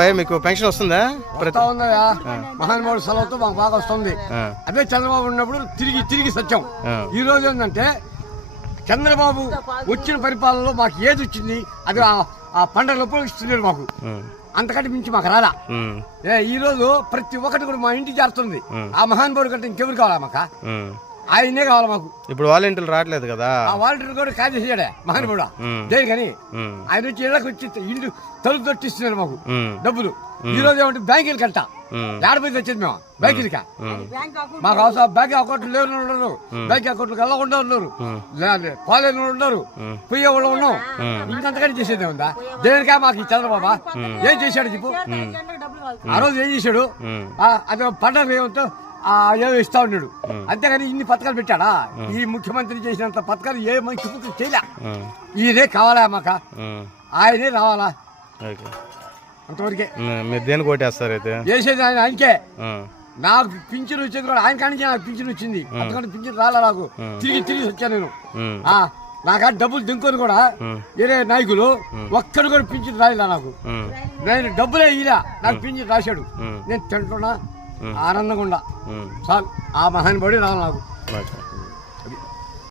మీకు పెన్షన్ వస్తుందా? వస్తా ఉందయ్యా. మహానుభావుడు సెలవుతో మాకు బాగా వస్తుంది. అదే చంద్రబాబు ఉన్నప్పుడు తిరిగి తిరిగి సత్యం. ఈ రోజు ఏంటంటే చంద్రబాబు వచ్చిన పరిపాలనలో మాకు ఏది వచ్చింది అది ఆ- పండుగలప్పుడు ఇస్తున్నారు మాకు. అంతకంటే మించి మాకు ఏ ఈ రోజు ప్రతి ఒక్కటి కూడా మా ఇంటికి చేరుతుంది ఆ. మహానుభావుడు కంటే ఇంకెవరు కావాలా మాకు. ఆయనే కావాలా మాకు. ఇప్పుడు వాలంటీర్లు రావట్లేదు కదా? ఆ వాలంటీర్ కూడా కాజేసాడే మహానుభావుడు ఉమ్, దేనికని ఉమ్, ఆయన వచ్చి ఇళ్ళకి వచ్చి ఇల్లు తలుపు తొట్టిస్తున్నారు మాకు. డబ్బులు. ఈ రోజు ఏమంటే బ్యాంకులకి వెళ్తా. ఉమ్, ఏడపోయి తెచ్చేది మేము? బ్యాంకులకి మాకు అవసరం బ్యాంక్ అకౌంట్లు లేని ఉన్నారు. బ్యాంక్ అకౌంట్లు వెళ్ళకుండా ఉన్నారు. పోలేని వాళ్ళు ఉన్నారు. ఉమ్. పోయే వాళ్ళు ఉన్నాం. ఇంకంతకంటే చేసేది ఉందా దేనికా మాకు ఈ చంద్రబాబా? ఏం చేశాడు చెప్పు? ఆ రోజు ఏం చేశాడు? అది పండుగ ఏదో ఇస్తా ఉన్నాడు. అంతేగాని ఇన్ని పథకాలు పెట్టాడా? ఈ ముఖ్యమంత్రి చేసినంత పథకాలు ఏ మంచి ముఖ్యం చేయలే. ఇదే కావాలా మాక. ఆయనే రావాలా? అంతవరకే. మీరు అయితే చేసేది ఆయన ఆయనకే. నాకు పింఛన్ వచ్చేది కూడా ఆయన కానికే నాకు పింఛన్ వచ్చింది అంతకంటే పింఛన్ రాలే నాకు. తిరిగి తిరిగి వచ్చాను నేను. నాకు ఆ. డబ్బులు దింకొని కూడా వేరే నాయకులు ఒక్కడు కూడా పింఛన్ రాయలే నాకు? నేను డబ్బులే ఇలా నాకు పింఛన్ రాశాడు. నేను తింటున్నా. ఆనందంగా ఉండా. చాలు ఆ మహానుభావుడే రావాలి నాకు.